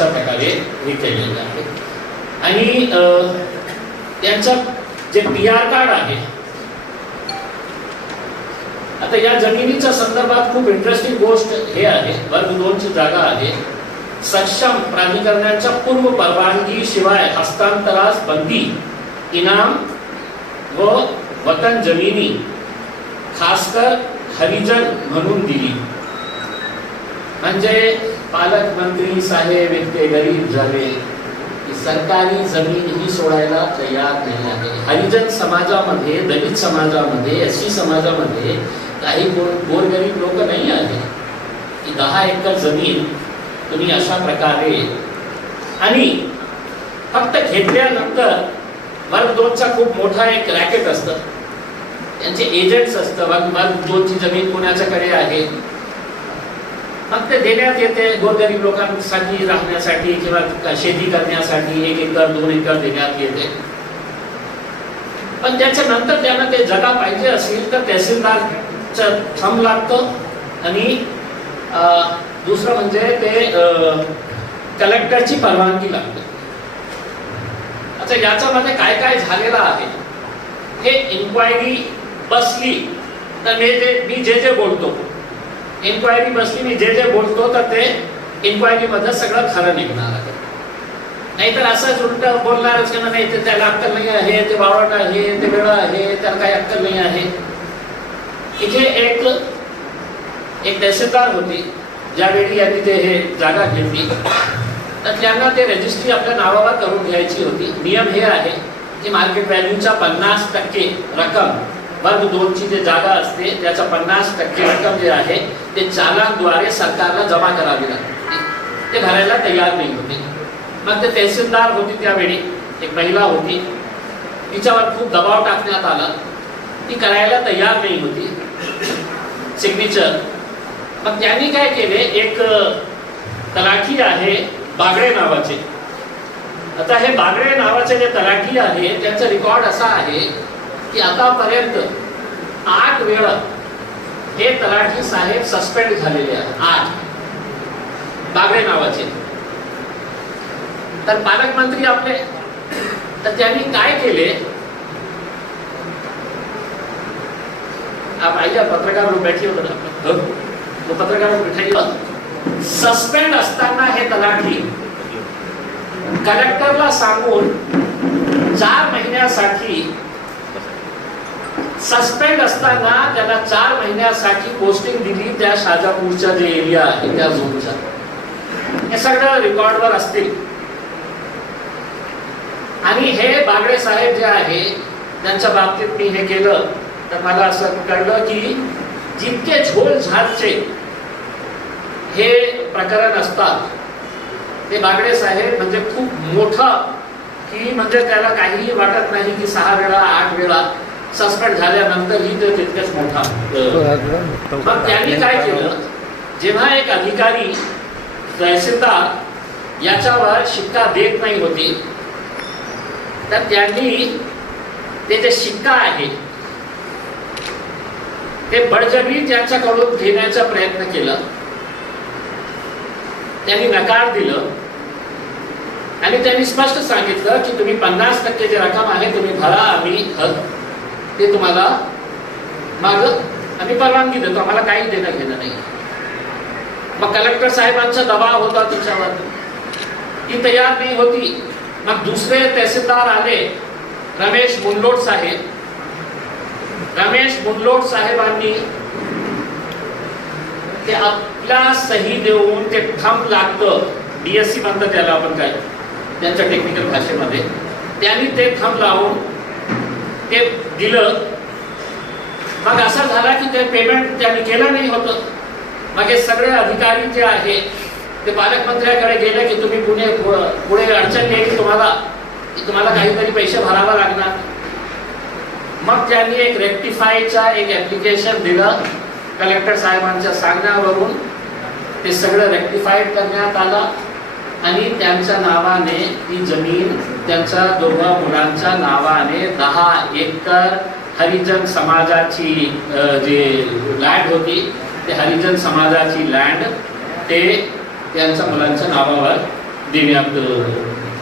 अशा प्रकारे हे केलेलं आहे. आणि त्यांचं जे PR कार्ड आहे, आता या जमिनीच्या संदर्भात खूप इंटरेस्टिंग गोष्ट हे आहे, वर्ग 2 ची जागा आहे. सक्षम प्राधिकरणाच्या पूर्व परवानगी शिवाय हस्तांतरास बंदी, इनाम व वतन जमिनी खासकर हरिजन म्हणून दिली. म्हणजे पालकमंत्री साहेब इतके गरीब झाले की सरकारी जमीन ही सोडायला तयार नाही आहे. हरिजन समाजामध्ये, दलित समाजामध्ये, SC समाजामध्ये काही गोरगरीब लोक नाही आहे की 10 एकर जमीन तुम्ही अशा प्रकारे, आणि फक्त घेतल्यानंतर वर्ग 2 चा खूप मोठा एक रॅकेट असतं, त्यांचे एजंट्स असतं. वर्ग 2 ची जमीन कोणाच्याकडे आहे, मग ते देण्यात येते गोरगरीब लोकांसाठी राहण्यासाठी किंवा शेती करण्यासाठी 1 एकर 2 एकर देण्यात येते. पण त्याच्या नंतर त्यांना ते जागा पाहिजे असेल तर तहसीलदारचा थंब लागतो, आणि दुसरं म्हणजे ते कलेक्टरची परवानगी लागते. आता याच्यामध्ये काय काय झालेलं आहे हे इन्क्वायरी बसली तर मी जे बोलतो, इन्क्वायरी बसली मी जे बोलतो तर ते इन्क्वायरी मध्ये सगळं खरं निघणार आहे. नाहीतर असंच उलट बोलणार की नाही ते त्याला अक्कल नाही आहे, ते बावळट आहे, ते वेळा आहे, त्याला काही अक्कल नाही आहे. इथे एक तहसीलदार होती, ज्यावेळी यांनी ते हे जागा घेतली तर त्यांना ते रजिस्ट्री आपल्या नावावर करून घ्यायची होती. नियम हे आहे की मार्केट व्हॅल्यूच्या 50% रक्कम, वर्ग 2 ची जे जागा असते त्याचा 50% रक्कम जे आहे ते चालानद्वारे सरकारला जमा करावी लागते. ते भरायला तयार नाही होते. मग ते तहसीलदार होती त्यावेळी, एक महिला होती, तिच्यावर खूप दबाव टाकण्यात आला, ती करायला तयार नाही होती सिग्नेचर. मग त्यांनी काय केले, एक तलाठी आहे बागडे नावाचे. आता हे बागडे नावाचे जे तलाठी आहे त्यांचा रेकॉर्ड असा आहे की आतापर्यंत 8 वेळा हे तलाठी साहेब सस्पेंड झालेले आहेत. 8 बागडे नावाचे. तर पालकमंत्री आपले, तर त्यांनी काय केले, आप आइए पत्रकार लोग बैठिए उधर, तो पत्रकार लोग बैठाइए. सस्पेंड असताना हे तलाठी कलेक्टरला सांगून 4 महिन्यासाठी, सस्पेंड असताना त्याला 4 महिन्यासाठी पोस्टिंग दिली त्या शाजापूरच्या जे एरिया आहे त्या झोनच्या. हे सगळं रेकॉर्डवर असतील. आणि हे बागडे साहेब जे आहे त्यांच्या बाबतीत मी हे केलं तर मला असं कळलं की जितके झोल झाडचे हे प्रकरण असतात ते बागडे साहेब म्हणजे खूप मोठं, की म्हणजे त्याला काहीही वाटत नाही की 6 वेळा 8 वेळा सस्पेंड झाल्यानंतरही ते तितकेच मोठा. मग त्यांनी काय केलं, जेव्हा एक अधिकारी तहसीलदार याच्यावर शिक्का देत नाही होती तर त्यांनी ते जे शिक्का आहे ते बळजबरी त्यांच्याकडून घेण्याचा प्रयत्न केला. त्यांनी नकार दिलं आणि त्यांनी स्पष्ट सांगितलं की तुम्ही 50% जे रक्कम आहे तुम्ही भरा, आम्ही ते तुम्हाला माग आम्ही परवानगी देतो, आम्हाला काही देणं घेणं नाही. मग कलेक्टर साहेबांचा दबाव होता तिच्यावर, ती तयार नाही होती. मग दुसरे तहसीलदार आले, रमेश मुनलोट साहेब. रमेश मुनलोट साहेबांनी ते आपला सही देऊन ते थंब लागतं, DSC म्हणतात त्याला आपण काय त्यांच्या टेक्निकल भाषेमध्ये, त्यांनी ते थंब लावून ते दिलं. मग असं झाला की ते पेमेंट त्यांनी केलं नाही होतं. मग हे सगळे अधिकारी जे आहे ते पालकमंत्र्याकडे गेले की तुम्ही पुढे अडचण येईल तुम्हाला, की तुम्हाला काहीतरी पैसे भरावा लागणार. मग त्यांनी एक रेक्टिफायचा एक ऍप्लिकेशन दिलं. कलेक्टर साहेबांच्या सांगण्यावरून ते सगळं रेक्टिफाईड करण्यात आलं आणि त्यांच्या नावाने ती जमीन त्यांच्या 2 मुलांच्या नावाने 10 एकर हरिजन समाजाची जे लँड होती ते हरिजन समाजाची लँड ते त्यांच्या मुलांच्या नावावर देण्यात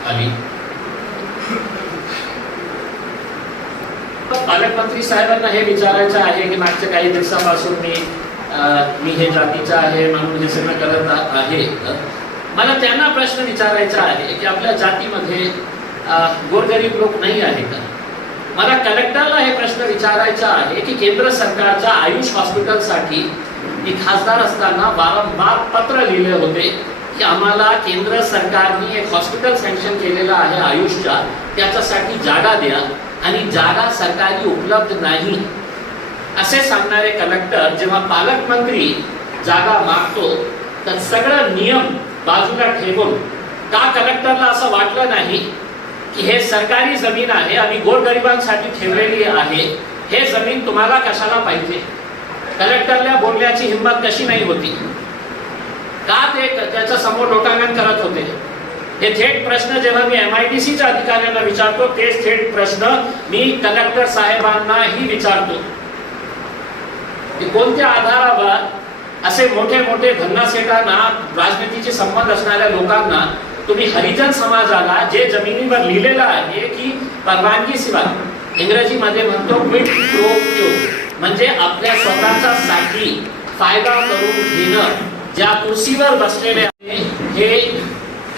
आली. पालकमंत्री साहेबांना हे विचारायचं आहे की मागच्या काही दिवसापासून मी हे जातीचा आहे म्हणून हे सगळं करत आहे. मला त्यांना प्रश्न विचारायचा आहे की आपल्या जातीमध्ये गोरगरीब लोक नाही आहे का? मला कलेक्टरला हे प्रश्न विचारायचा आहे की केंद्र सरकारच्या आयुष हॉस्पिटलसाठी मी खासदार असताना वारंवार पत्र लिहिले होते की आम्हाला केंद्र सरकारने एक हॉस्पिटल सँक्शन केलेलं आहे आयुषच्या, त्याच्यासाठी जागा द्या, आणि जागा सरकारी उपलब्ध नाही असे सांगणारे कलेक्टर जेव्हा पालकमंत्री जागा मागतो तर सगळं नियम बाजूला ठेवून का कलेक्टरला असं वाटलं नाही की हे सरकारी जमीन आहे आणि गोरगरिबांसाठी ठेवलेली आहे, हे जमीन तुम्हाला कशाला पाहिजे? कलेक्टरला बोलण्याची हिंमत कशी नाही होती? का ते त्याच्या समोर लोटांगण करत होते? हे थेट प्रश्न जेव्हा मी MIDCच्या अधिकाऱ्यांना विचारतो तेच थेट प्रश्न मी कलेक्टर साहेबांनाही विचारतो की कोणत्या आधारावर असे मोठे मोठे धन्नासेठांना, राजनीतीचे संबंध असणाऱ्या लोकांना तुम्ही हरिजन समाजाला जे जमिनीवर लिहिलेलं आहे की परवानगी शिवाय, इंग्रजीमध्ये म्हणतो क्विड प्रो क्यो, म्हणजे आपल्या स्वतःचा साठी फायदा करून घेणं, ज्या कुर्सीवर बसलेले आहे हे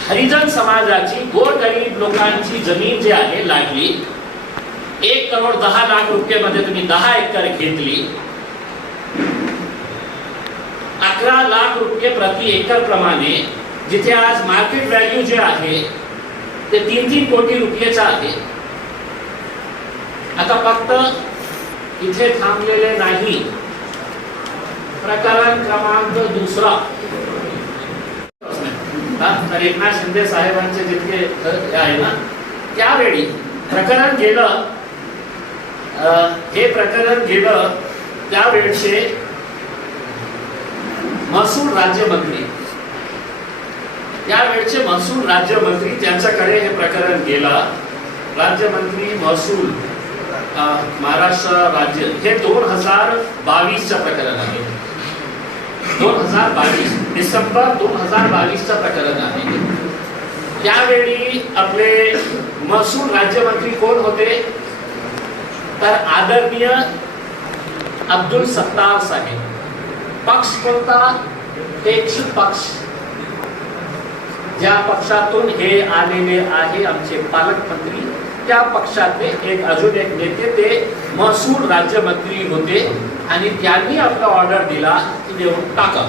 हरिजन समाजाची गोरगरीब लोकांची जमीन जी आहे लागली 1,10,00,000 रुपये तुम्ही 10 एकर घेतली, 11 लाख रुपये प्रति एकर प्रमाणे, जिथे आज मार्केट व्हॅल्यू जे आहे ते 3-3 कोटी रुपयेचा आहे. आता फक्त इथे थांबलेले नाही, प्रकरण क्रमांक 2 तर एकनाथ शिंदे साहेबांचे जितके आहे ना त्यावेळी प्रकरण गेलं, हे प्रकरण गेलं त्यावेळचे महसूल राज्यमंत्री, त्यावेळचे महसूल राज्यमंत्री त्यांच्याकडे हे प्रकरण गेलं. राज्यमंत्री महसूल महाराष्ट्र राज्य, हे 2022चं प्रकरण आहे. 2022 डिसेंबर 2022चं प्रकरण आहे. त्यावेळी आपले महसूल राज्यमंत्री कोण होते तर आदरणीय अब्दुल सत्तार साहेब. पक्ष कोणता? इच्छुक पक्ष, ज्या पक्षातून हे आलेले आहे आमचे पालकमंत्री, त्या पक्षातले अजून एक नेते ते महसूल राज्यमंत्री होते आणि त्यांनी आपला ऑर्डर दिला की देऊन टाका.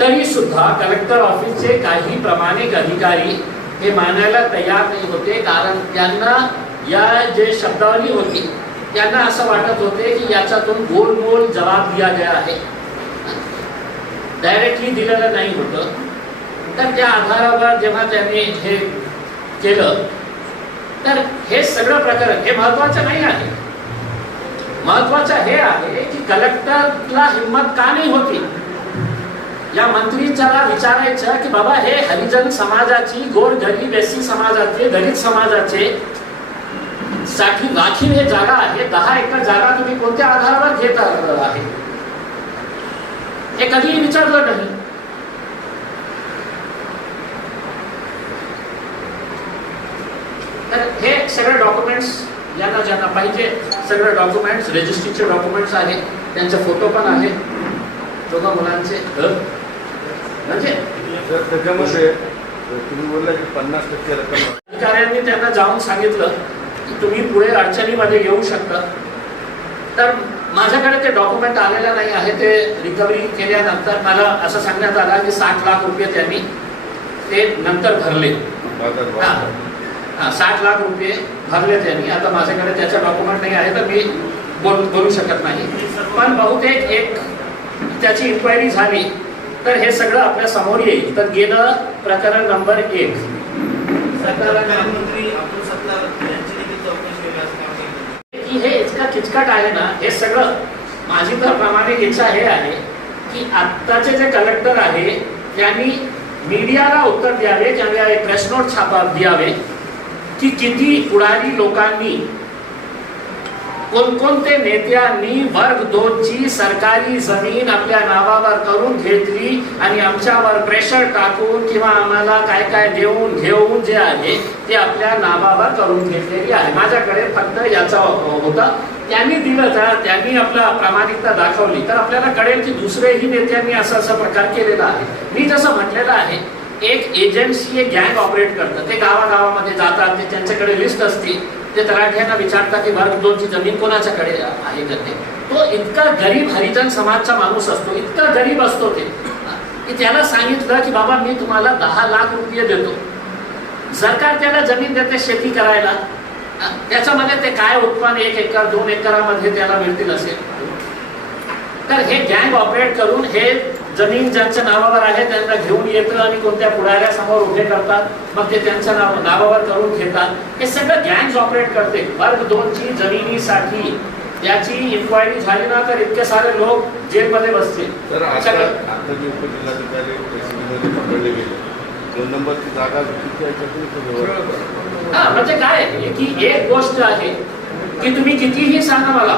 तरी सुद्धा कलेक्टर ऑफिसचे काही प्रामाणिक अधिकारी हे मानायला तयार नाही होते, कारण त्यांना या जे शब्दावली होती त्यांना असं वाटत होते की याच्यातून गोलमोल जवाब दिया गया आहे, डायरेक्टली दिलेलं नाही होतं. तर त्या आधारावर जेव्हा त्यांनी हे केलं तर हे सगळं प्रकरण हे महत्वाचं नाही आहे. महत्वाचं हे आहे की कलेक्टरला हिंमत का नाही होती या मंत्रीच्याला विचारायचं की बाबा हे हरिजन समाजाची, गोरगरीब एससी समाजाचे, दलित समाजाचे साठी राखीव हे जागा आहे, 10 एकर जागा तुम्ही कोणत्या आधारावर घेत आहे हे कधीही विचारलं नाही. तर हे सगळे डॉक्युमेंट्स ज्यांना पाहिजे सगळे डॉक्युमेंट्स, रजिस्ट्रीचे डॉक्युमेंट्स आहेत, त्यांचे फोटो पण आहेत दोघा मुलांचे. म्हणजे त्याच्यामध्ये तुम्ही बोलला की 50% रक्कम अधिकाऱ्यांनी त्यांना जाऊन सांगितलं की तुम्ही पुढे अडचणीमध्ये येऊ शकता. तर माझ्याकडे ते डॉक्युमेंट आलेलं नाही आहे. ते रिकव्हरी केल्यानंतर मला असं सांगण्यात आलं की 60 लाख रुपये त्यांनी ते नंतर भरले. 60 लाख रुपये भरले त्यांनी. आता माझ्याकडे त्याचा डॉक्युमेंट नाही आहे तर मी बोलू शकत नाही, पण बहुतेक एक त्याची इन्क्वायरी झाली तर हे सगळं आपल्या समोर येईल. तर गेलं प्रकरण नंबर 1 की हे इतका किचकट आहे ना, हे सगळं माझी तर प्रामाणिक इच्छा हे आहे की आत्ताचे जे कलेक्टर आहे त्यांनी मीडियाला उत्तर द्यावे, त्यांना एक प्रेस नोट छापा द्यावे की किती पुढारी लोकांनी कोणकोणते नेत्यांनी वर्ग 2 ची सरकारी जमीन आपल्या नावावर करून घेतली आणि आमच्यावर प्रेशर टाकून किंवा आम्हाला काय काय देऊन घेऊन जे आहे ते आपल्या नावावर करून घेतलेली आहे. माझ्याकडे फक्त याचा होता, त्यांनी दिलं तर त्यांनी आपला प्रामाणिकता दाखवली तर आपल्याला कळेल की दुसरेही नेत्यांनी असा प्रकार केलेला आहे. मी जसं म्हटलेलं आहे, एक एजन्सी एक गँग ऑपरेट करतात, ते गावागावामध्ये जातात, ते त्यांच्याकडे लिस्ट असते, ते तलाठ्यांना विचारतात की वर्ग 2 ची जमीन कोणाच्याकडे आहे करते. तो इतका गरीब हरिजन समाजचा माणूस असतो, इतका गरीब असतो ते की त्याला सांगितलं की बाबा मी तुम्हाला 10 लाख रुपये देतो, सरकार त्याला जमीन देते शेती करायला, त्याच्यामध्ये ते काय उत्पन्न 1 एकर 2 एकरामध्ये त्याला मिळतील असेल. तर हे गँग ऑपरेट करून हे जमीन ज्यांच्या नावावर आहे त्यांना घेऊन येतं आणि कोणत्या पुढाऱ्यासमोर उभे करतात, मग ते त्यांच्या नावावर करून घेतात. हे सगळं गँग्स ऑपरेट करते. वर्ग 2 ची जमिनीसाठी त्याची इन्क्वायरी झाली ना तर इतके सारे लोक जेलमध्ये बसतील. तर आता जे उपजिल्हाधिकारी पकडले गेले 2 नंबरची जागा म्हणजे काय आहे की एक गोष्ट आहे की तुम्ही कितीही सांगा मला,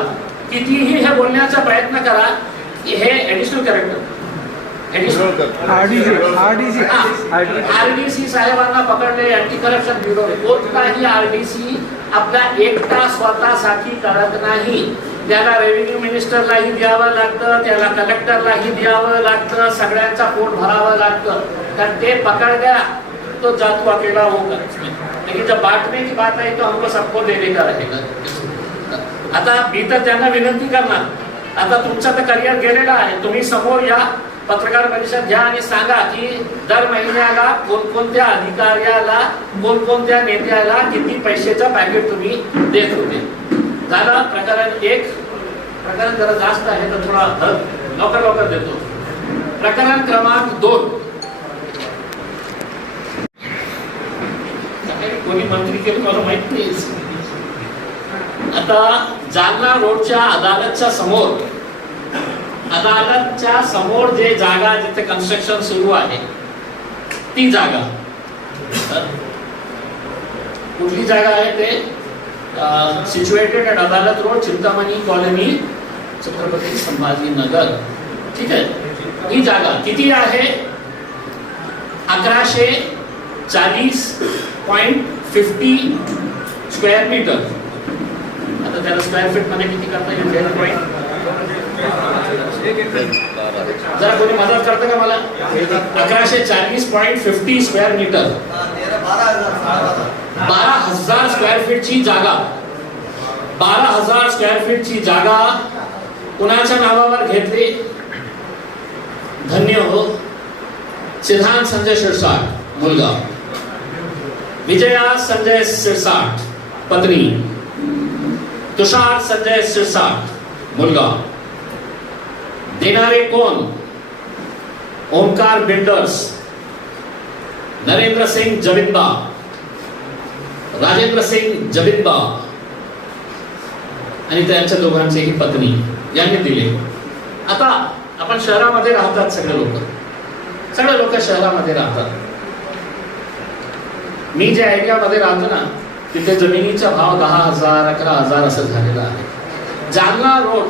कितीही हे बोलण्याचा प्रयत्न करा, हे ऍडिशनल करेक्टर आरडीसी साहेबांना पकडले, अँटी करप्शन ब्युरो, कोणताही आरडीसी आपला एकटा स्वतःसाठी करत नाही. त्याला रेव्हेन्यू मिनिस्टरलाही द्यावं लागतं, त्याला कलेक्टरलाही द्यावं लागतं, सगळ्यांचा पोट भरावं लागतं. तर ते पकड गया तो जातू अकेला होगा, लेकिन जब बांटने की बात आहे तो हमको सबको देने का रहेगा. आता मी तर त्यांना विनंती करणार, आता तुमचं तर करिअर गेलेलं आहे, तुम्ही समोर या, पत्रकार परिषद घ्या आणि सांगा की दर महिन्याला कोणकोणत्या अधिकाऱ्याला कोणकोणत्या नेत्याला किती पैशाचं पॅकेट तुम्ही देत होते. झालं प्रकरण 1. प्रकरण जरा जास्त आहे तर थोडा लवकर देतो. प्रकरण क्रमांक 2. कोणी मंत्री केलं मला माहित नाही. आता जालना रोडच्या अदालतच्या समोर जे जागा जिथे कन्स्ट्रक्शन सुरू आहे ती जागा कुठली जागा आहे ते situated at Adalat road, Chintamani colony, Chhatrapati Sambhajinagar. ठीक आहे. ही जागा किती आहे? 1140.50 स्क्वेअर मीटर. आता त्याला स्क्वेअर फीट मध्ये किती करता येईल? जरा कोणी मदत करतं का मला? 1140.50 स्क्वेअर मीटर, 12,000 स्क्वेअर फीटची जागा. 12,000 स्क्वेअर फीटची जागा कुणाच्या नावावर घेतली? धन्य हो, सिद्धांत संजय शिरसाट मुलगा, विजया संजय शिरसाट पत्नी, तुषार संजय शिरसाट मुलगा. देणारे कोण? ओमकार बिल्डर्स, नरेंद्र सिंग जबिंबा, राजेंद्र सिंग जबिंबा आणि त्यांच्या दोघांचीही पत्नी यांनी दिले. आता आपण शहरामध्ये राहतात, सगळे लोक शहरामध्ये राहतात. मी ज्या एरियामध्ये राहतो ना तिथे जमिनीचा भाव 10,000 11,000 असं झालेला आहे. जालना रोड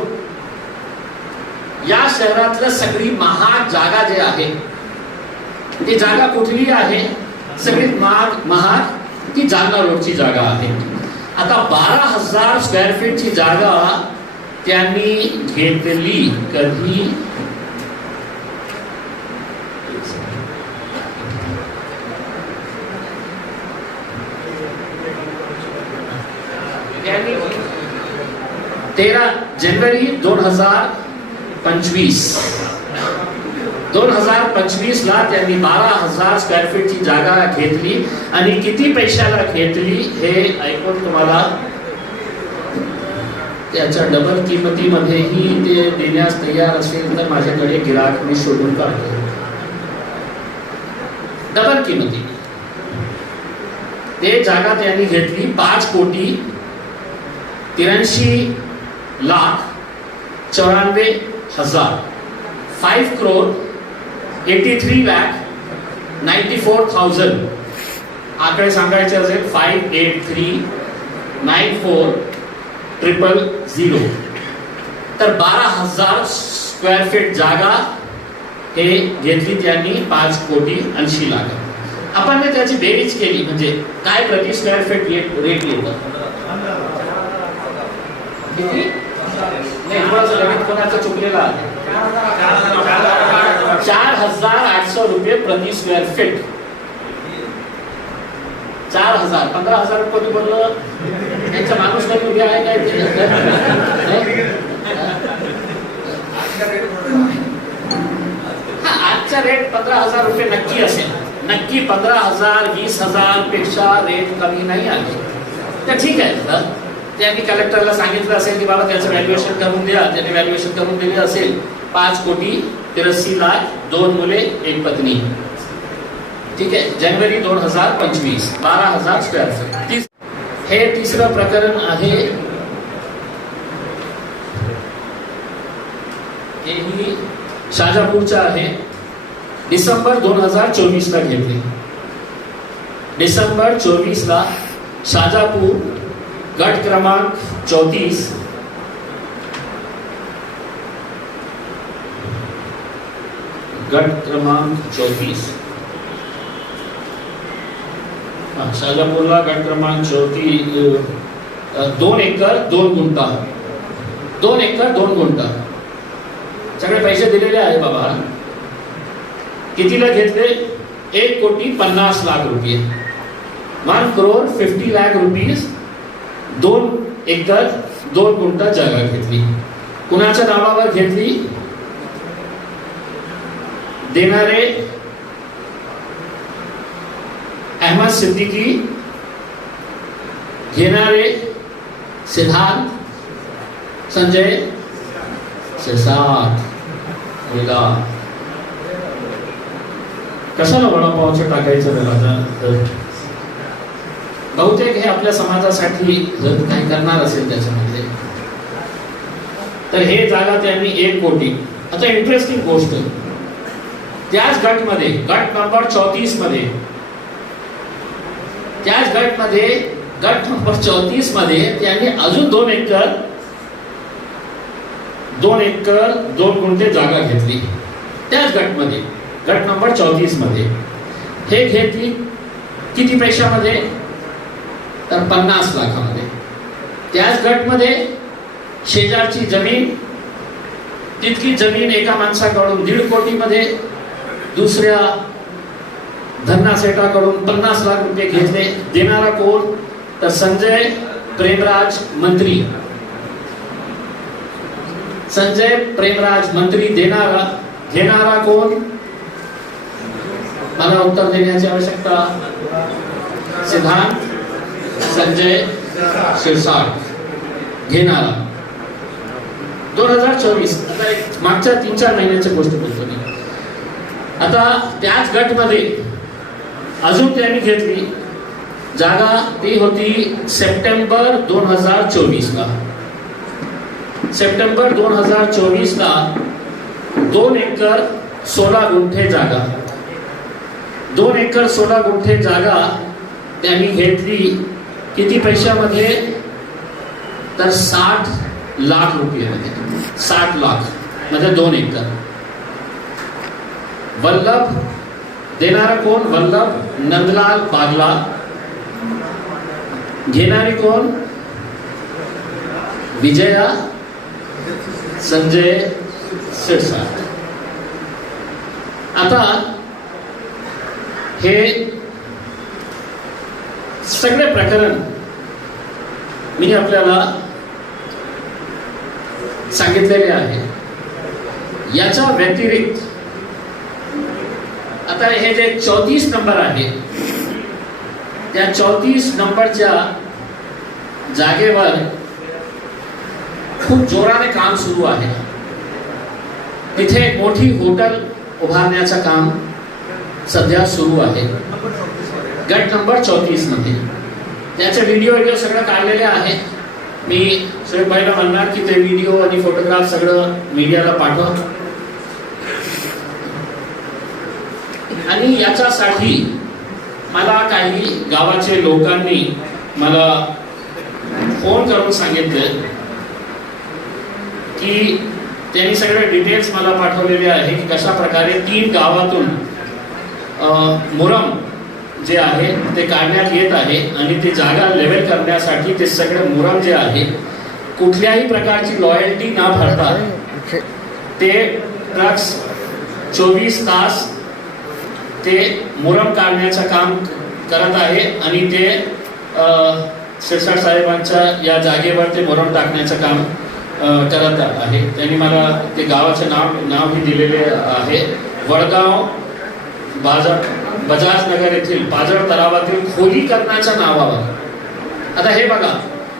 या शहरातलं सगळी महाग जागा जे आहे ती जागा कुठली आहे? सगळीत महाग ती जालना रोडची जागा आहे. आता 12,000 स्क्वेअर फीटची जागा त्यांनी घेतली कधी? त्यांनी 13 जानेवारी 2025 ला त्यांनी 12,000 स्क्वेअर फीटची जागा घेतली. आणि किती पैशाला घेतली हे ऐकून तुम्हाला त्याच्या डबल किंमतीमध्येही ते देण्यास तयार असेल तर माझ्याकडे गिराक मी शोधून काढतो. डबल किंमती ते जागा त्यांनी घेतली 5,83,94,000 5,83,94,000 आकडे सांगायचे असेल 5,83,94,000 6,000,000 तर 12,000 स्क्वेअर फीट जागा हे घेतली त्यांनी 5,80,00,000. आपण त्याची बेरीज केली म्हणजे काय प्रति स्क्वेअर फीट रेट येतं. किती? नाही, थोडंसं गणित कोणाचं चुकलेलं आहे. 4,800 रुपये प्रति स्क्वेअर फीट. 4,000 15,000 कोणी बोललं त्यांचा माणूस कधी उभे आहे काय आजचा रेट 15,000 रुपये नक्की असेल. नक्की 15,000 20,000 पेक्षा रेट कमी नाही आले तर ठीक आहे. त्यांनी कलेक्टरला सांगितलं असेल की बाबा त्याचं व्हॅल्युएशन करून द्या. त्याने व्हॅल्युएशन करून दिले असेल 5,83,00,000, 2 मुले 1 पत्नी. ठीक आहे. जानेवारी 2025 12,000 स्क्वेअर फीट. हे तिसरं प्रकरण आहे. हेही शाजापूरचं आहे. डिसेंबर 2024 ला घेतले. डिसेंबर 24 ला शाजापूर गट क्रमांक 34 गट क्रमांक 34 शाजापूरला गट क्रमांक 34 2 एकर 2 गुंठा 2 एकर 2 गुंठा सगळे पैसे दिलेले आहे बाबा. कितीला घेतले? 1,50,00,000 रुपये. 1,50,00,000 रुपीज 2 एकर 2 गुंठा जागा घेतली. कुणाच्या नावावर घेतली? देणारे अहमद सिद्दीकी, घेणारे सिद्धार्थ संजय सिरसाट. कशाला वडापावचं टाकायचं त्याला? बहुतेक हे आपल्या समाजासाठी जर काही करणार असेल त्याच्यामध्ये तर हे जागा त्यांनी 1 कोटी. आता इंटरेस्टिंग गोष्ट, त्याच गटमध्ये गट नंबर 34 मध्ये त्याच गटमध्ये गट नंबर 34 मध्ये त्यांनी अजून 2 एकर 2 गुंठे जागा घेतली. त्याच गटमध्ये गट नंबर 34 मध्ये हे घेतली. किती पैशामध्ये? तर 50 लाखामध्ये. त्याच गटमध्ये शेजारची जमीन, तितकी जमीन एका माणसाकडून 1.5 कोटीमध्ये, दुसऱ्या धन्ना सेठाकडून 50 लाख रुपये घेतले. देणारा कोण? तर संजय प्रेमराज मंत्री. संजय प्रेमराज मंत्री देणारा. घेणारा कोण? मला उत्तर देण्याची आवश्यकता. सिद्धांत संजय सिरसाट. घेणारा 2024. आता एक मागच्या 3-4 महिन्याची गोष्ट बोलतो मी. आता त्याच गटमध्ये अजून त्यांनी घेतली जागा. ती होती सप्टेंबर 2024 ला. सप्टेंबर 2024 ला 2 एकर 16 गुंठे जागा. 2 एकर 16 गुंठे जागा त्यांनी घेतली. किती पैशामध्ये? तर 60 लाख रुपये. 60 लाख म्हणजे 2 एकर. वल्लभ देणारा कोण? वल्लभ नंदलाल बागला. घेणारी कोण? विजया संजय सिरसाट. आता हे सगळे प्रकरण मी आपल्याला सांगितलेले आहे. याच्या व्यतिरिक्त आता हे जे 34 नंबर आहे त्या 34 नंबरच्या जागेवर खूप जोराने काम सुरू आहे. तिथे मोठी होटल उभारण्याचं काम सध्या सुरू आहे गट नंबर 34 मध्ये. त्याचे व्हिडिओ सगळं काढलेले आहे. मी सगळं पहिला म्हणणार की ते व्हिडिओ आणि फोटोग्राफ सगळं मीडियाला पाठवा. आणि याच्यासाठी मला काही गावाचे लोकांनी मला फोन करून सांगितले की त्यांनी सगळे डिटेल्स मला पाठवलेले आहे की कशा प्रकारे 3 गावातून मुरम जे आहे ते काढण्यात येत आहे आणि ते जागा लेवल करण्यासाठी ते सगळे मुरम जे आहे कुठल्याही प्रकारची लॉयल्टी न भरता ते ट्रक्स 24 तास ते मुरम काढण्याचं काम करत आहे आणि ते शिरसाट साहेबांच्या या जागेवर ते मुरम टाकण्याचं काम करत आहे. त्यांनी मला ते गावाचं नावही दिलेले आहे. वडगाव बजाज नगर येथील पाजर तलावातील खोलीकरणाच्या नावावर. आता हे बघा,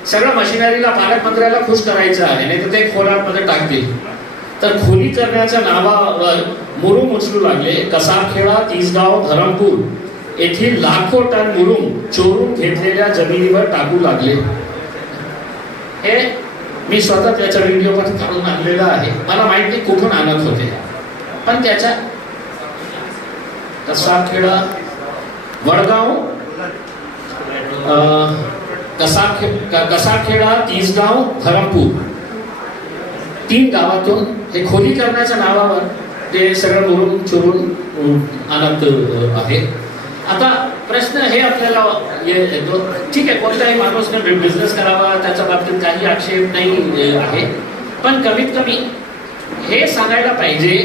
सगळं मशिनरीला पालकमंत्र्याला खुश करायचं आहे, नाही तर ते खोलांमध्ये टाकतील. तर खोली करण्याच्या नावावर मुरुम उचलू लागले. कसाबखेडा, तिसगाव, धरमपूर येथील लाखो टन मुरुम चोरून घेतलेल्या जमिनीवर टाकू लागले. हे मी स्वतः त्याचा व्हिडिओ पण काढून आणलेला आहे. मला माहित नाही कुठून आणत होते, पण त्याच्या कसाबखेडा, वडगाव, कसाबखेडा, तिसगाव, धरमपूर 3 गावातून हे खोली करण्याच्या नावावर ते सगळं मुरुम चोरून आणत आहे. आता प्रश्न हे आपल्याला येतो, ठीक आहे, कोणताही माणूसने बिझनेस करावा त्याच्या बाबतीत काही आक्षेप नाही आहे, पण कमीत कमी हे सांगायला पाहिजे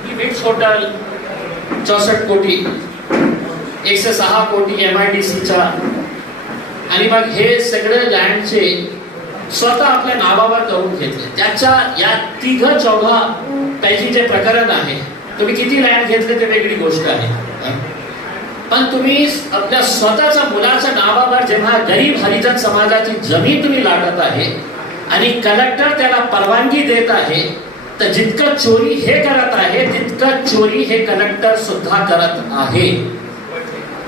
की विट्स हॉटेल 64 कोटी, 106 कोटी MIDCचा आणि मग हे सगळे लँडचे स्वतः आपल्या नावावर करून घेतले. त्याच्या या 3-4 पैकी जे प्रकरण आहे, तुम्ही किती लँड घेतले ते वेगळी गोष्ट आहे, पण तुम्ही आपल्या स्वतःच्या मुलाच्या नावावर जेव्हा गरीब हरिजन समाजाची जमीन तुम्ही लाटत आहे आणि कलेक्टर त्याला परवानगी देत आहे, तर जितकं चोरी हे करत आहे तितकं चोरी हे कलेक्टर सुद्धा करत आहे.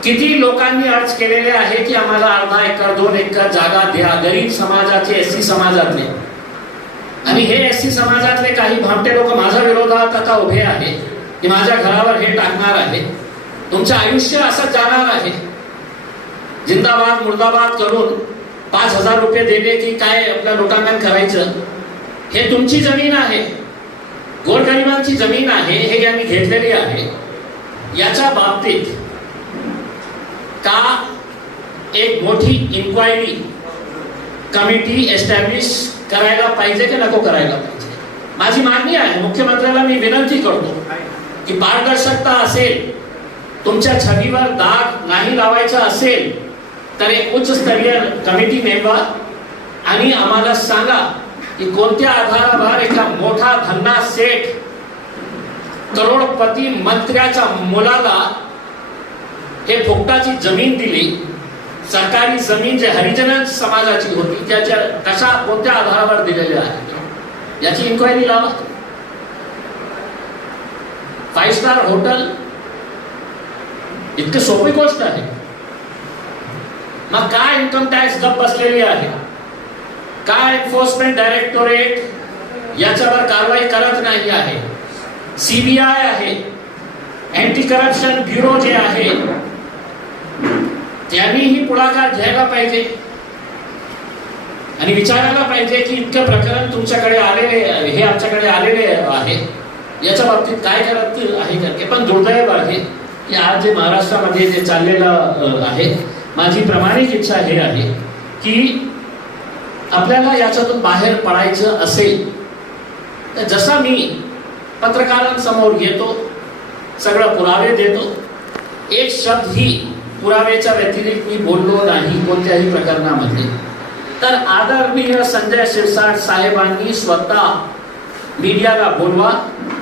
किती लोकांनी अर्ज केलेले आहे की आम्हाला अर्धा एकर 2 एकर जागा द्या, गरीब समाजाचे, SC समाजातले. आणि हे SC समाजातले काही भामटे लोक माझ्या विरोधात आता उभे आहे की माझ्या घरावर हे टाकणार आहे. तुमचं आयुष्य असं जाणार आहे. जिंदाबाद मुर्दाबाद करून 5,000 रुपये दिले की काय आपल्या लोटांगण करायचं. हे तुमची जमीन आहे, गोरगरिबांची जमीन आहे, हे यांनी घेतलेली आहे. याच्या बाबतीत का एक मोठी इन्क्वायरी कमिटी एस्टॅब्लिश करायला पाहिजे की नको करायला पाहिजे. माझी मागणी आहे, मुख्यमंत्र्याला मी विनंती करतो की पारदर्शकता असेल, तुमच्या छबीवर दाग नाही लावायचा असेल तर एक उच्चस्तरीय कमिटी नेमवा आणि आम्हाला सांगा की कोणत्या आधारावर एका मोठा धन्ना सेठ करोडपती मंत्र्याच्या मुलाला हे फुकटाची जमीन दिली. सरकारी जमीन जे हरिजन समाजाची होती त्याच्या कशा कोणत्या आधारावर दिलेल्या आहेत याची इन्क्वायरी लावा. 5 स्टार हॉटेल इतकी सोपी गोष्ट आहे. मग काय इन्कम टॅक्स गप बसलेली आहे, काय एन्फोर्समेंट डायरेक्टोरेट याच्यावर कारवाई करत नाही आहे. CBI आहे, अँटी करप्शन ब्युरो जे आहे त्यांनीही पुढाकार घ्यायला पाहिजे आणि विचारायला पाहिजे की इतकं प्रकरण तुमच्याकडे आलेले, हे आमच्याकडे आलेले आहे, याच्या बाबतीत काय करत आहे करके. पण दुर्दैव आहे की आज जे महाराष्ट्रामध्ये जे चाललेलं आहे, माझी प्रामाणिक इच्छा हे आहे की आपल्याला याच्यातून बाहेर पडायचं असेल तर जसा मी पत्रकारांसमोर येतो, सगळं पुरावे देतो, एक शब्द ही पुराव्याच्या व्यतिरिक्त मी बोललो नाही कोणत्याही प्रकरणामध्ये, तर आदरणीय संजय शिरसाट साहेबांनी स्वतः मीडियाला बोलवा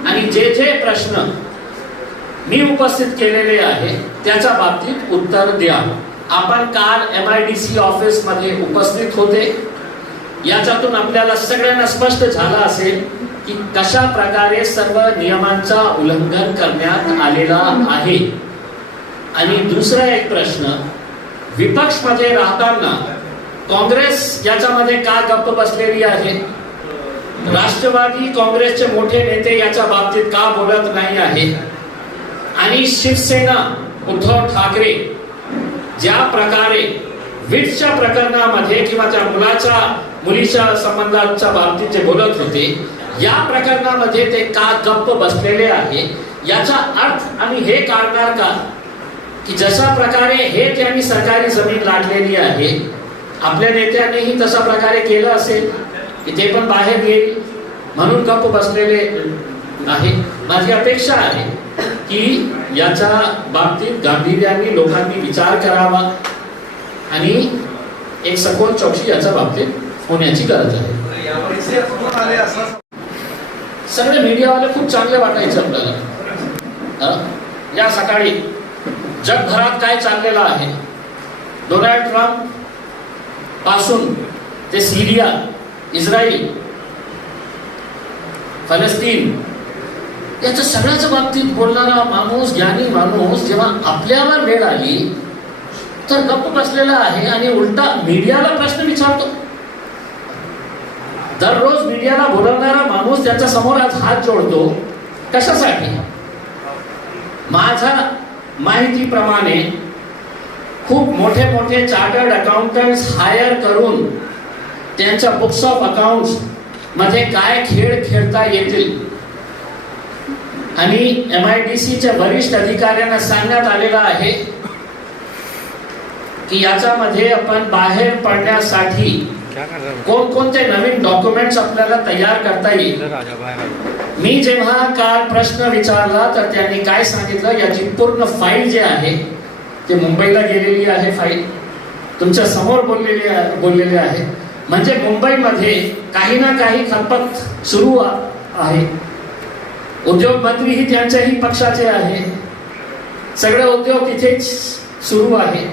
आणि जे जे प्रश्न मी उपस्थित केलेले आहे त्याच्या बाबतीत उत्तर द्या. आपण काल MIDC ऑफिस मध्ये उपस्थित होते. याच्यातून आपल्याला सगळ्यांना स्पष्ट झालं असेल की कशा प्रकारे सर्व नियमांचा उल्लंघन करण्यात आलेला आहे. आणि दुसरा एक प्रश्न, विपक्ष मध्ये राहताना काँग्रेस याच्यामध्ये का गप्प बसलेली आहे? राष्ट्रवादी काँग्रेसचे मोठे नेते याच्या बाबतीत का बोलत नाही आहे? आणि शिवसेना उद्धव ठाकरे ज्या प्रकारे विट्सच्या प्रकरणामध्ये किंवा त्या मुलाच्या मुलीच्या संबंधाच्या बाबतीत जे बोलत होते, या प्रकरणामध्ये ते का गप्प बसलेले आहे, याचा अर्थ आम्ही हे काढणार का की जशा प्रकारे हे त्यांनी सरकारी जमीन लाटलेली आहे, आपल्या नेत्यांनीही तशा प्रकारे केलं असेल की ते पण बाहेर येईल म्हणून गप्प बसलेले आहे. माझी अपेक्षा आहे की याच्या बाबतीत गांभीर्याने लोकांनी विचार करावा आणि एक सखोल चौकशी याच्या बाबतीत होण्याची गरज आहे. सगळे मीडियावाले खूप चांगले वाटायचे आपल्याला. या सकाळी जगभरात काय चाललेलं आहे, डोनाल्ड ट्रम्प पासून ते सिरिया, इस्रायल, फलस्तीन, याच्या सगळ्याच्या बाबतीत बोलणारा माणूस, ज्ञानी माणूस जेव्हा आपल्यावर वेळ आली तर गप्प बसलेला आहे आणि उलटा मीडियाला प्रश्न विचारतो. दररोज मीडियाला बोलवणारा माणूस त्याच्या समोर आज हात जोडतो. कशासाठी? माझ्या माहितीप्रमाणे खूप मोठे मोठे चार्टर्ड अकाउंटंट्स हायर करून त्यांच्या बुक्स ऑफ अकाउंट्स मध्ये काय खेळ खेळता येतील आणि MIDCच्या वरिष्ठ अधिकाऱ्यांना सांगण्यात आलेलं आहे की याच्यामध्ये आपण बाहेर पडण्यासाठी कोणकोणते नवीन डॉक्युमेंट्स आपल्याला तयार करता येईल. मी जेव्हा काल प्रश्न विचारला तर त्यांनी काय सांगितलं, याची पूर्ण फाईल जी आहे ती मुंबईला गेलेली आहे. फाईल तुमच्या समोर बोललेली आहे. म्हणजे मुंबईमध्ये काही ना काही खलबत सुरू आहे. उद्योग मंत्रीही त्यांच्याही पक्षाचे आहे. सगळे उद्योग तिथेच सुरू आहे.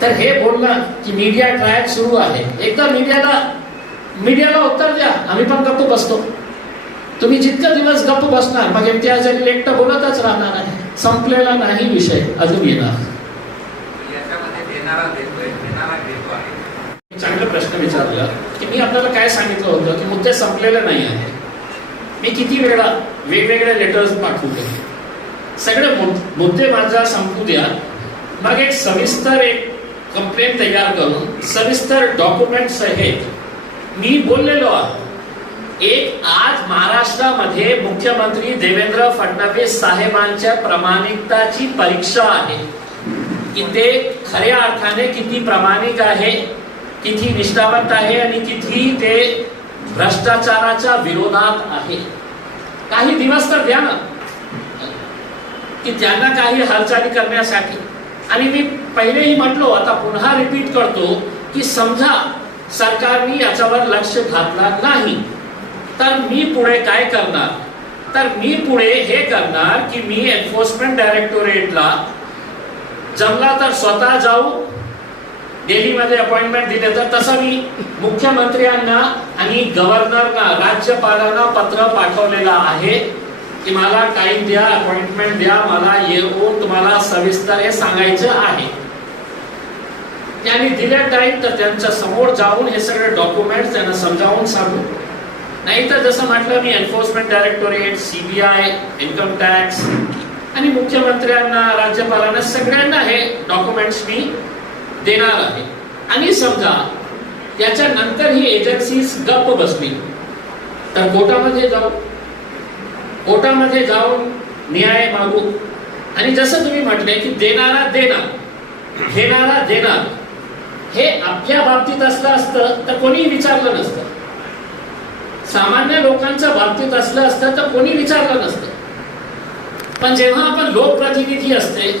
तर हे बोलणं की मीडिया ट्रायल सुरू आहे, एकदा मीडियाला उत्तर द्या. आम्ही पण गप्प बसतो. तुम्ही जितका दिवस गप्प बसणार मग इम्तियाज जलील एकटं बोलतच राहणार आहे. संपलेला नाही विषय, अजून येणार. चांगला प्रश्न विचारला की मी आपल्याला काय सांगितलं होतं की मुद्दे संपलेले नाही आहे. मी किती वेळा वेगवेगळे लेटर्स पाठवले, सगळे मुद्दे माझा संपू द्या, मग एक सविस्तर एक कंप्लेंट तयार करून सविस्तर डॉक्युमेंट सहित मी बोललेलो आहे. एक आज महाराष्ट्रामध्ये मुख्यमंत्री देवेंद्र फडणवीस साहेबांच्या प्रामाणिकताची परीक्षा आहे की ते खऱ्या अर्थाने किती प्रामाणिक आहे, किती निष्ठावंत आहे आणि किती ते भ्रष्टाचाराच्या विरोधात आहे. काही दिवस तर द्या ना की त्यांना काही हालचाली करण्यासाठी. आणि मी पहिलेही म्हटलो, आता पुन्हा रिपीट करतो की समजा सरकारने याच्यावर लक्ष घातला नाही तर मी पुढे काय करणार. तर मी पुढे हे करणार की मी एन्फोर्समेंट डायरेक्टोरेटला जमला तर स्वतः जाऊ, दिल्लीमध्ये अपॉइंटमेंट दिले तर तसं मी मुख्यमंत्र्यांना आणि गव्हर्नरना, राज्यपालांना पत्र पाठवलेलं आहे की मला टाइम द्या, अपॉइंटमेंट द्या, मला येऊन तुम्हाला सविस्तर हे सांगायचं आहे. त्यांनी दिले टाइम तर त्यांच्या समोर जाऊन हे सगळे डॉक्युमेंट्स त्यांना समजावून सांगू. नाहीतर जसं म्हटलं मी enforcement directorate, CBI, income tax आणि मुख्यमंत्र्यांना, राज्यपालांना सगळ्यांना हे डॉक्युमेंट्स मी देणार आहे. आणि समजा त्याच्यानंतर ही एजन्सीज गप्प बसली तर कोर्टामध्ये जाऊन न्याय मागू. आणि जसं तुम्ही म्हटले की देणारा देणार, घेणारा देणार, हे आपल्या बाबतीत असलं असतं तर कोणी विचारलं नसतं. सामान्य लोकांच्या बाबतीत असलं असतं तर कोणी विचारलं नसतं. पण जेव्हा आपण लोकप्रतिनिधी असते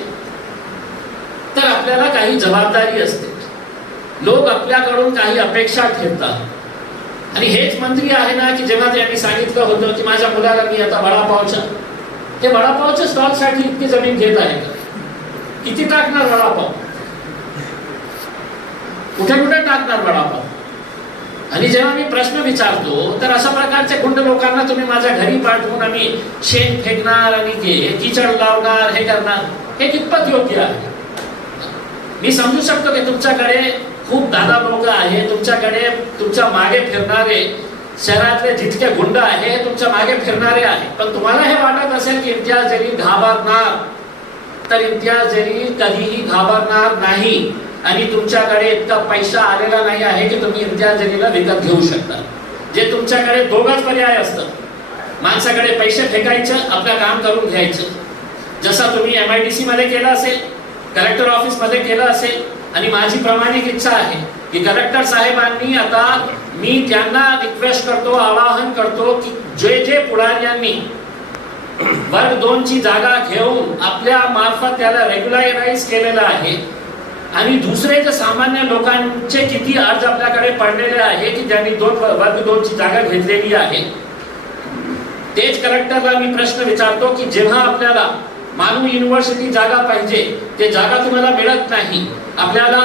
तर आपल्याला काही जबाबदारी असते. लोक आपल्याकडून काही अपेक्षा ठेवतात. आणि हेच मंत्री आहे ना की जेव्हा त्यांनी सांगितलं होतं की माझ्या मुलाला मी आता वडापावच्या स्टॉलसाठी इतकी जमीन घेत आहे का, किती टाकणार वडापाव, कुठे कुठे टाकणार वडापाव. आणि जेव्हा मी प्रश्न विचारतो तर अशा प्रकारचे गुंड लोकांना तुम्ही माझ्या घरी पाठवून आम्ही शेण फेकणार आणि किचड लावणार, हे करणार, हे कितपत योग्य आहे. मी समजू शकतो की तुमच्याकडे खूप दादा लोक आहे, तुमच्याकडे तुमच्या मागे फिरणारे शहरातले जितके गुंड आहे तुमच्या मागे फिरणारे आहे. पण तुम्हाला हे वाटत असेल की इम्तियाज जलील घाबरणार, तर इम्तियाज जलील कधीही घाबरणार नाही. आणि तुमच्याकडे इतका पैसा आलेला नाही आहे की तुम्ही इम्तियाज जलीलला विकत घेऊ शकता. जे तुमच्याकडे दोघच पर्याय असतं, माणसाकडे पैसे फेकायचं, आपलं काम करून घ्यायचं. जसा तुम्ही MIDC मध्ये केलं असेल, कलेक्टर ऑफिस मध्ये केलं असेल, आणि माझी प्रामाणिक इच्छा आहे की कलेक्टर साहेबांनी आता मी त्यांना रिक्वेस्ट करतो, आवाहन करतो की जे जे पुढाऱ्यांनी वर्ग 2 ची जागा घेऊन आपल्या मार्फत त्याला रेग्युलराइज केलेलं आहे, आणि दुसरे जे सामान्य लोकांचे किती अर्ज आपल्याकडे पडलेले आहे की ज्यांनी वर्ग 2 ची जागा घेतलेली आहे, तेच कलेक्टरला मी प्रश्न विचारतो की जेव्हा आपल्याला मानू युनिव्हर्सिटी जागा पाहिजे, ते जागा तुम्हाला मिळत नाही. आपल्याला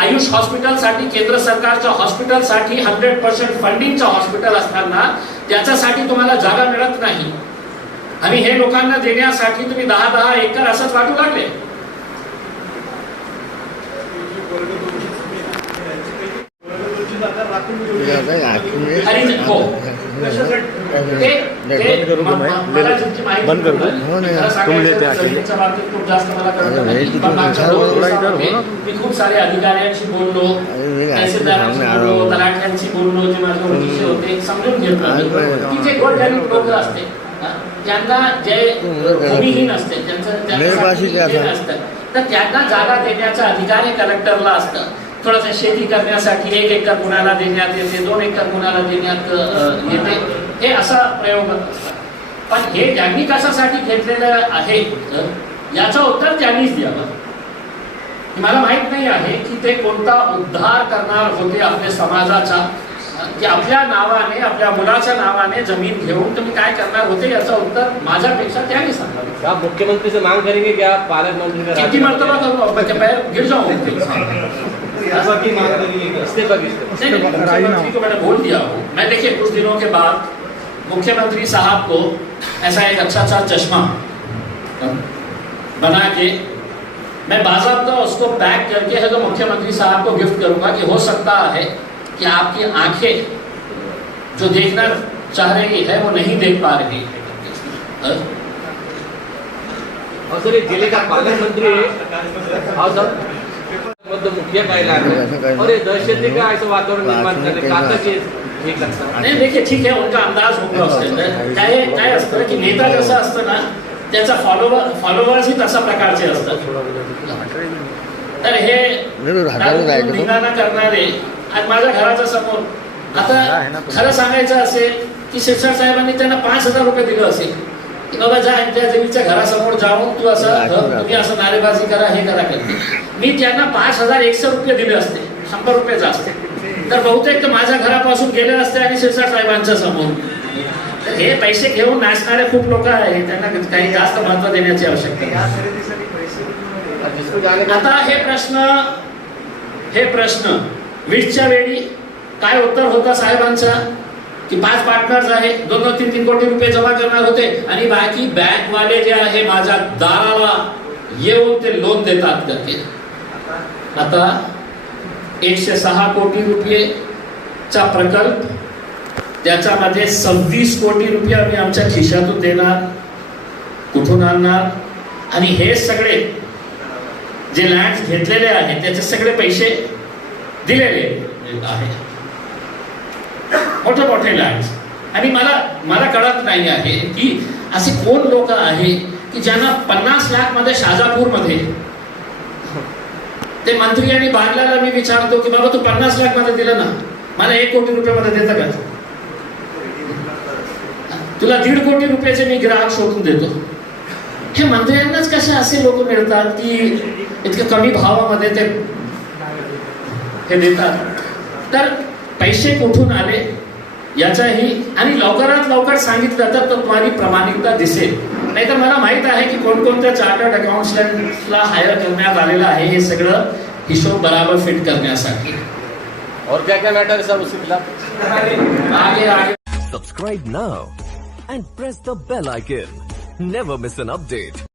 आयुष हॉस्पिटलसाठी, केंद्र सरकारच्या हॉस्पिटलसाठी 100% फंडिंगचं हॉस्पिटल असताना त्याच्यासाठी तुम्हाला जागा मिळत नाही, आणि हे लोकांना देण्यासाठी तुम्ही 10-10 एकर असंच वाटू लागले. आणि हो, बंद कर दो. मी खूप सारे अधिकाऱ्यांशी बोललो, तहसीलदारांशी बोललो, तलाठ्यांशी बोललो, जे माझे ओळखीचे होते, समजून घेतलं की जे गोरगरीब लोक असते त्यांना, जे भूमिहीन असते, त्यांचं असतं, तर त्यांना जागा देण्याचा अधिकार हे कलेक्टरला असतं. थोडंसं शेती करण्यासाठी 1 एकर कुणाला देण्यात येते, 2 एकर कुणाला देण्यात येते, हे असा प्रयोग असतात. पण हे ज्यांनी कशासाठी घेतलेलं आहे याचं उत्तर त्यांनीच द्यावं. मला माहित नाही आहे की ते कोणता उद्धार करणार होते आपल्या समाजाचा, की आपल्या नावाने, आपल्या मुलाच्या नावाने जमीन घेऊन तुम्ही काय करणार होते, याचं उत्तर माझ्यापेक्षा त्यांनी सांगावे. आप मुख्यमंत्री से मांग करेंगे कि आप पालक मंत्री का कितनी मर्तबा करूँ, गिर जाऊँ की मांग करेंगे, इस्तीफा की? मुख्यमंत्री को मैंने बोल दिया हूँ. मैं देखिए कुछ दिनों के बाद मुख्यमंत्री साहब को ऐसा एक अच्छा सा चश्मा बना के मैं बाज़ाब्ता उसको पैक करके है तो मुख्यमंत्री साहब को गिफ्ट करूंगा कि हो सकता है कि आपकी आंखें जो देखना चाह रही है वो नहीं देख पा रही है. और सर, जिले का पालक मंत्री है, और सर मतलब मुखिया कहलाते और ये दहशती का ऐसा वातावरण निर्माण करने का तक ये ठीक लगता है. नाही, देखिए ठीक आहे, उनका अंदाज होगा उसके अंदर. काय असतं की नेता जसा असतं ना, त्याचा फॉलोवर्स ही तसा प्रकारचे असतात. तर हे धिंगाणा करणारे आज माझ्या घराच्या समोर, आता खरं सांगायचं असेल की शिरसाट साहेबांनी त्यांना 5,000 रुपये दिलं असेल की बाबा जा त्या देवीच्या घरासमोर जाऊन तू असं, तुम्ही असं नारेबाजी करा, हे करा करते. मी त्यांना 5,100 रुपये दिले असते, 100 रुपये जास्त, तर बहुतेक तर माझ्या घरापासून गेले असते आणि शिरसाट साहेबांच्या समोर. तर हे पैसे घेऊन नाचणारे खूप लोक आहेत, त्यांना काही जास्त महत्व देण्याची आवश्यकता नाही. आता हे प्रश्न वीजच्या वेळी काय उत्तर होता साहेबांचा की 5 पार्टनर्स आहे, 2-3 कोटी रुपये जमा करणार होते, आणि बाकी बँकवाले जे आहे माझ्या दाराला येऊन ते लोन देतात करते. आता 106 कोटी रुपयेचा प्रकल्प, त्याच्यामध्ये 26 कोटी रुपये आम्ही आमच्या खिशातून देणार, कुठून आणणार, आणि हे सगळे जे लँड घेतलेले आहेत त्याचे सगळे पैसे दिलेले आहे, मोठे मोठे लँड. आणि मला कळत नाही आहे की असे कोण लोक आहे की ज्यांना 50 लाख मध्ये शाजापूर मध्ये ते मंत्री आणि बांगलाला मी विचारतो की बाबा तू 50 लाख मध्ये दिलं ना, मला 1 कोटी रुपये मध्ये देतं का? तुला 1.5 कोटी रुपयाचे मी ग्राहक शोधून देतो. हे मंत्र्यांनाच कसे असे लोक मिळतात की इतक्या कमी भावामध्ये ते हे देतात? तर पैसे कुठून आले याचाही, आणि लवकरात लवकर सांगितलं तर तुम्हाला प्रामाणिकता दिसेल. नाहीतर मला माहित आहे की कोणकोणत्या चार्टर्ड अकाउंटंट्सला हायर करण्यात आलेलं आहे हे सगळं हिशोब बराबर फिट करण्यासाठी. और क्या क्या मैटर है सर उसके खिलाफ? आगे Subscribe now and press the bell icon. Never miss an update.